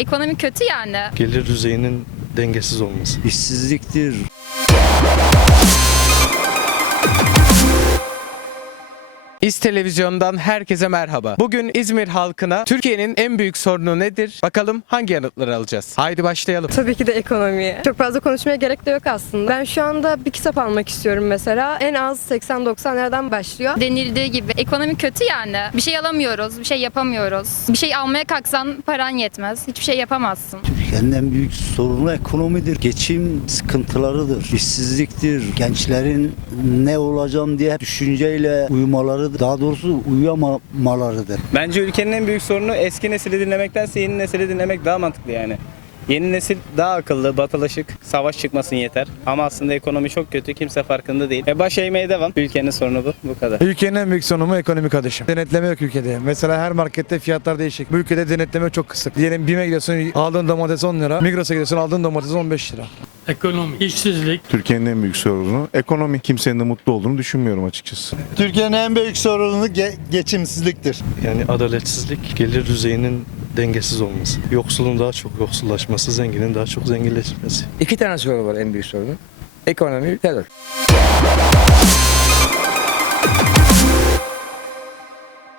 Ekonomi kötü yani. Gelir düzeyinin dengesiz olması. işsizliktir. İz Televizyon'dan herkese merhaba. Bugün İzmir halkına Türkiye'nin en büyük sorunu nedir? Bakalım hangi yanıtları alacağız? Haydi başlayalım. Tabii ki de ekonomi. Çok fazla konuşmaya gerek de yok aslında. Ben şu anda bir kitap almak istiyorum mesela. En az 80-90 liradan başlıyor. Denildiği gibi ekonomi kötü yani. Bir şey alamıyoruz, bir şey yapamıyoruz. Bir şey almaya kalksan paran yetmez. Hiçbir şey yapamazsın. Türkiye'nin en büyük sorunu ekonomidir. Geçim sıkıntılarıdır. İşsizliktir. Gençlerin ne olacağım diye düşünceyle uyumaları, daha doğrusu uyuyamamalarıdır. Bence ülkenin en büyük sorunu eski nesili dinlemektense yeni nesili dinlemek daha mantıklı yani. Yeni nesil daha akıllı, batılaşık, savaş çıkmasın yeter. Ama aslında ekonomi çok kötü, kimse farkında değil. E baş eğmeye devam. Ülkenin sorunu bu, bu kadar. Ülkenin en büyük sorunu ekonomi kardeşim. Denetleme yok ülkede. Mesela her markette fiyatlar değişik. Bu ülkede denetleme çok kısık. Diyelim BİM'e gidiyorsun aldığın domates 10 lira. Migros'a gidiyorsun aldığın domates 15 lira. Ekonomi, işsizlik, Türkiye'nin en büyük sorunu ekonomi. Kimsenin de mutlu olduğunu düşünmüyorum açıkçası. Türkiye'nin en büyük sorunu ge- geçimsizliktir. Yani adaletsizlik, gelir düzeyinin dengesiz olması. Yoksulun daha çok yoksullaşması, zenginin daha çok zenginleşmesi. İki tane sorun var en büyük sorunu. Ekonomi, terör.